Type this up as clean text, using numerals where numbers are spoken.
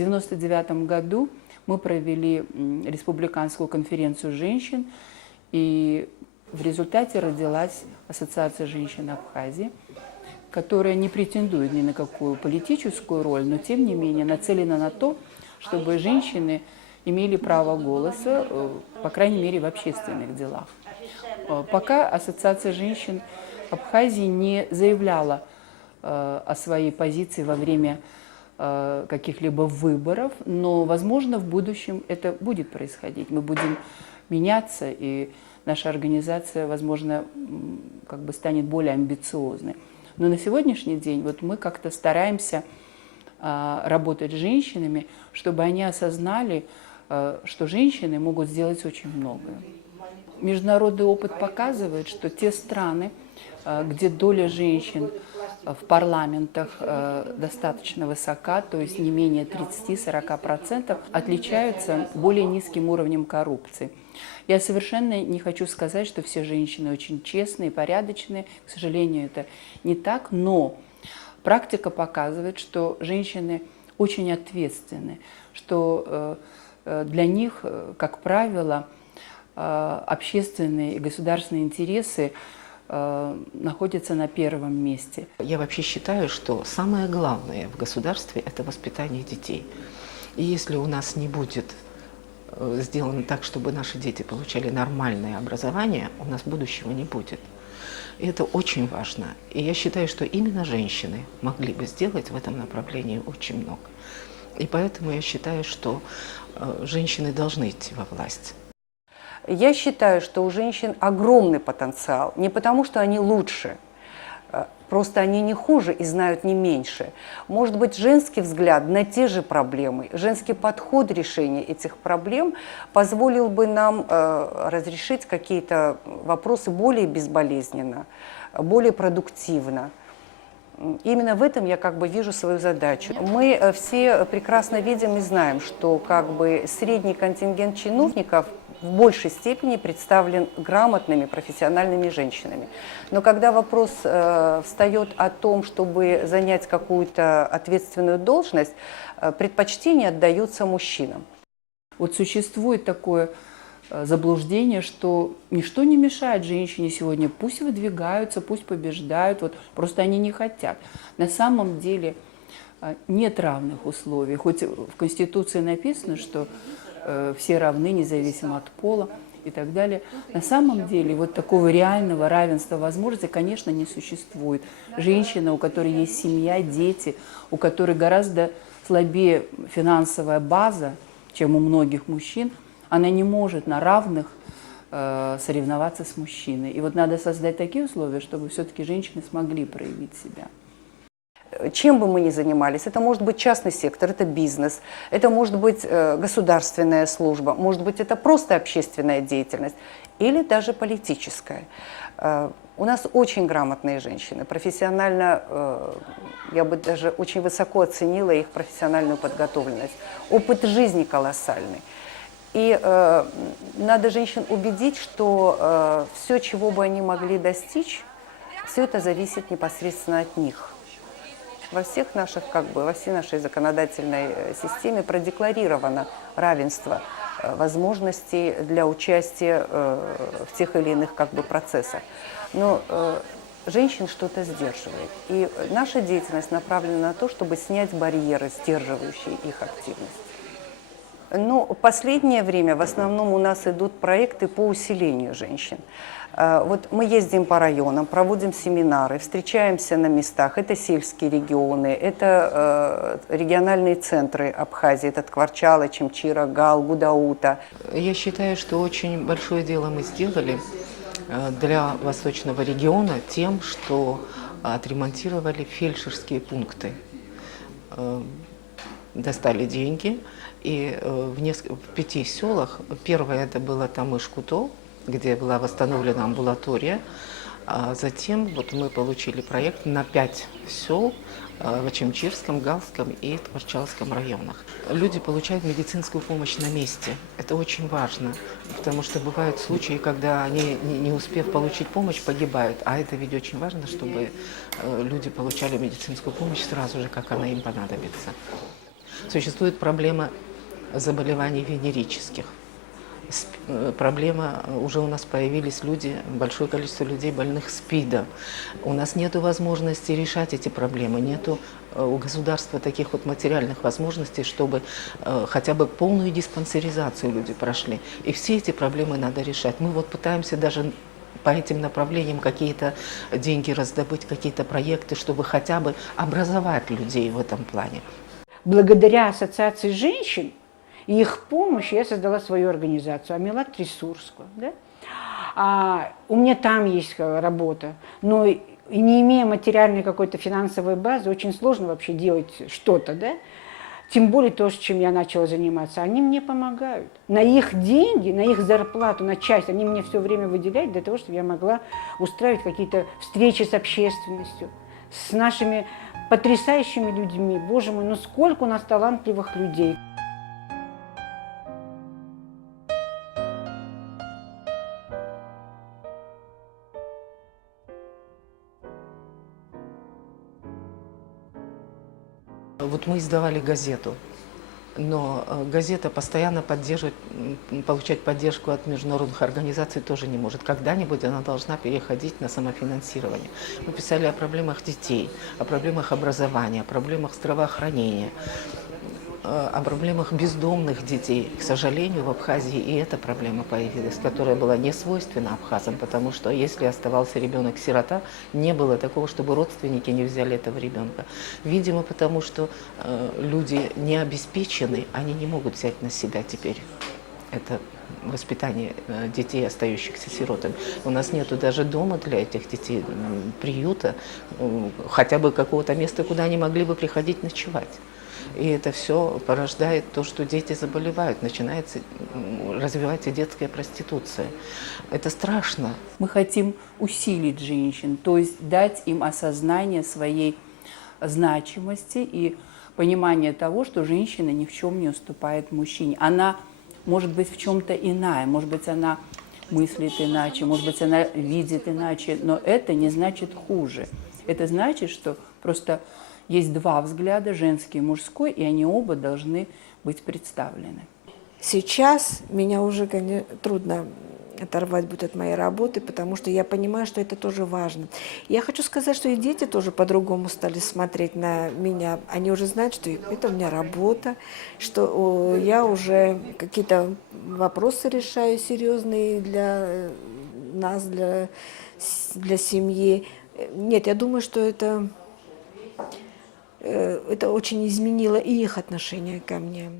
1999 году мы провели республиканскую конференцию женщин, и в результате родилась Ассоциация женщин Абхазии, которая не претендует ни на какую политическую роль, но тем не менее нацелена на то, чтобы женщины имели право голоса, по крайней мере, в общественных делах. Пока Ассоциация женщин Абхазии не заявляла о своей позиции во время каких-либо выборов, но, возможно, в будущем это будет происходить. Мы будем меняться, и наша организация, возможно, как бы станет более амбициозной. Но на сегодняшний день вот мы как-то стараемся работать с женщинами, чтобы они осознали, что женщины могут сделать очень многое. Международный опыт показывает, что те страны, где доля женщин в парламентах достаточно высока, то есть не менее 30–40%, отличаются более низким уровнем коррупции. Я совершенно не хочу сказать, что все женщины очень честные, порядочные. К сожалению, это не так, но практика показывает, что женщины очень ответственны, что для них, как правило, общественные и государственные интересы находятся на первом месте. Я вообще считаю, что самое главное в государстве – это воспитание детей. И если у нас не будет сделано так, чтобы наши дети получали нормальное образование, у нас будущего не будет. И это очень важно. И я считаю, что именно женщины могли бы сделать в этом направлении очень много. И поэтому я считаю, что женщины должны идти во власть. Я считаю, что у женщин огромный потенциал. Не потому, что они лучше, просто они не хуже и знают не меньше. Может быть, женский взгляд на те же проблемы, женский подход решения этих проблем позволил бы нам разрешить какие-то вопросы более безболезненно, более продуктивно. Именно в этом я как бы вижу свою задачу. Мы все прекрасно видим и знаем, что как бы средний контингент чиновников в большей степени представлен грамотными, профессиональными женщинами. Но когда вопрос встает о том, чтобы занять какую-то ответственную должность, предпочтение отдается мужчинам. Вот существует такое заблуждение, что ничто не мешает женщине сегодня. Пусть выдвигаются, пусть побеждают, вот просто они не хотят. На самом деле нет равных условий. Хоть в Конституции написано, что все равны, независимо от пола и так далее. На самом деле вот такого реального равенства возможностей, конечно, не существует. Женщина, у которой есть семья, дети, у которой гораздо слабее финансовая база, чем у многих мужчин, она не может на равных соревноваться с мужчиной. И вот надо создать такие условия, чтобы все-таки женщины смогли проявить себя. Чем бы мы ни занимались, это может быть частный сектор, это бизнес, это может быть государственная служба, может быть это просто общественная деятельность или даже политическая. У нас очень грамотные женщины, профессионально, я бы даже очень высоко оценила их профессиональную подготовленность, опыт жизни колоссальный. И надо женщин убедить, что все, чего бы они могли достичь, все это зависит непосредственно от них. Во всех наших, во всей нашей законодательной системе продекларировано равенство возможностей для участия в тех или иных процессах. Но женщин что-то сдерживает. И наша деятельность направлена на то, чтобы снять барьеры, сдерживающие их активность. Но в последнее время в основном у нас идут проекты по усилению женщин. Вот мы ездим по районам, проводим семинары, встречаемся на местах. Это сельские регионы, это региональные центры Абхазии, это Ткварчала, Чимчира, Гал, Гудаута. Я считаю, что очень большое дело мы сделали для Восточного региона тем, что отремонтировали фельдшерские пункты. Достали деньги, и в 5 селах, первое это было Тамыш-Куто, где была восстановлена амбулатория, а затем вот мы получили проект на 5 сел в Ачимчирском, Галском и Ткварчалском районах. Люди получают медицинскую помощь на месте. Это очень важно, потому что бывают случаи, когда они, не успев получить помощь, погибают. А это ведь очень важно, чтобы люди получали медицинскую помощь сразу же, как она им понадобится. Существует проблема заболеваний венерических. Проблема, уже у нас появились люди, большое количество людей, больных СПИДом. У нас нет возможности решать эти проблемы, нет у государства таких вот материальных возможностей, чтобы хотя бы полную диспансеризацию люди прошли. И все эти проблемы надо решать. Мы вот пытаемся даже по этим направлениям какие-то деньги раздобыть, какие-то проекты, чтобы хотя бы образовать людей в этом плане. Благодаря Ассоциации женщин и их помощи я создала свою организацию Амилат Ресурскую. Да? У меня там есть работа, но и не имея материальной какой-то финансовой базы, очень сложно вообще делать что-то. Да? Тем более то, чем я начала заниматься. Они мне помогают. На их деньги, на их зарплату, на часть, они мне все время выделяют для того, чтобы я могла устраивать какие-то встречи с общественностью, с нашими потрясающими людьми. Боже мой, ну сколько у нас талантливых людей. Вот мы издавали газету, но газета постоянно получать поддержку от международных организаций тоже не может. Когда-нибудь она должна переходить на самофинансирование. Мы писали о проблемах детей, о проблемах образования, о проблемах здравоохранения, о проблемах бездомных детей. К сожалению, в Абхазии и эта проблема появилась, которая была не свойственна абхазам, потому что если оставался ребенок-сирота, не было такого, чтобы родственники не взяли этого ребенка. Видимо, потому что люди не обеспечены, они не могут взять на себя теперь это воспитание детей, остающихся сиротами. У нас нету даже дома для этих детей, приюта, хотя бы какого-то места, куда они могли бы приходить ночевать. И это все порождает то, что дети заболевают, начинается развивается детская проституция. Это страшно. Мы хотим усилить женщин, то есть дать им осознание своей значимости и понимание того, что женщина ни в чем не уступает мужчине. Она может быть в чем-то иная, может быть, она мыслит иначе, может быть, она видит иначе, но это не значит хуже. Это значит, что просто есть два взгляда, женский и мужской, и они оба должны быть представлены. Сейчас меня уже трудно оторвать будет от моей работы, потому что я понимаю, что это тоже важно. Я хочу сказать, что и дети тоже по-другому стали смотреть на меня. Они уже знают, что это у меня работа, что я уже какие-то вопросы решаю серьезные для нас, для семьи. Нет, я думаю, что это очень изменило и их отношение ко мне.